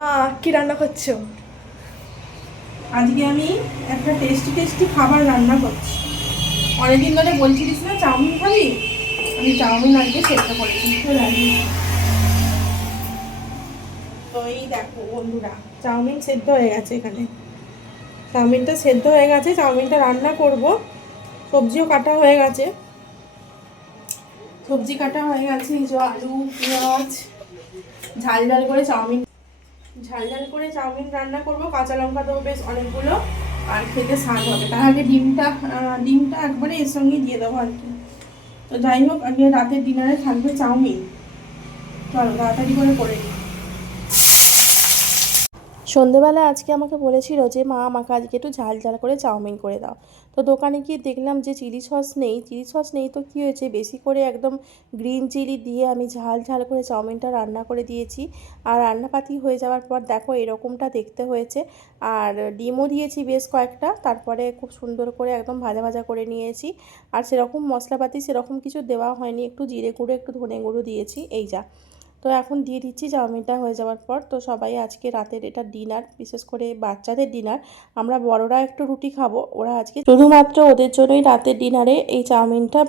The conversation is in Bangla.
কি রান্না করছো? আজকে আমি একটা টেস্টি টেস্টি খাবার রান্না করছি। অনেকদিন ধরে বলছিলিস না চাউমিন খাবি, আমি চাউমিন আজকে সেদ্ধ করেছি। তো এই দেখো বন্ধুরা, চাউমিন সেদ্ধ হয়ে গেছে এখানে। চাউমিনটা সেদ্ধ হয়ে গেছে, চাউমিনটা রান্না করব। সবজিও কাটা হয়ে গেছে, সবজি কাটা হয়ে গেছে। এই যে আলু, পেঁয়াজ, ঝাল ঝাল করে চাউমিন, ঝাল ঝাল করে চাউমিন রান্না করব। কাঁচা লঙ্কা দেবো বেশ অনেকগুলো, আর খেতে স্বাদ হবে। তার আগে ডিমটা একবারে এর সঙ্গে দিয়ে দেবো আর কি। তো যাই হোক, আজকে রাতের ডিনারে থাকবে চাউমিন। চলো তাড়াতাড়ি করে নিই। সন্ধেবেলা আজকে আমাকে বলেছিল যে মা আমাকে আজকে একটু ঝাল ঝাল করে চাউমিন করে দাও। তো দোকানে গিয়ে দেখলাম যে চিলি সস নেই। তো কী হয়েছে, বেশি করে একদম গ্রিন চিলি দিয়ে আমি ঝাল ঝাল করে চাউমিনটা রান্না করে দিয়েছি। আর রান্নাপাতি হয়ে যাওয়ার পর দেখো এরকমটা দেখতে হয়েছে। আর ডিমও দিয়েছি বেশ কয়েকটা, তারপরে খুব সুন্দর করে একদম ভাজা ভাজা করে নিয়েছি। আর সেরকম মশলাপাতি সেরকম কিছু দেওয়া হয়নি, একটু জিরে গুঁড়ো একটু ধনে গুঁড়ো দিয়েছি, এই যা। তো এখন দিয়ে দিচ্ছি চাউমিনটা হয়ে যাওয়ার পর। তো সবাই আজকে রাতের এটা ডিনার, বিশেষ করে বাচ্চাদের ডিনার। আমরা বড়রা একটু রুটি খাবো, ওরা আজকে শুধুমাত্র ওদের জন্যই রাতের ডিনারে এই চাউমিনটা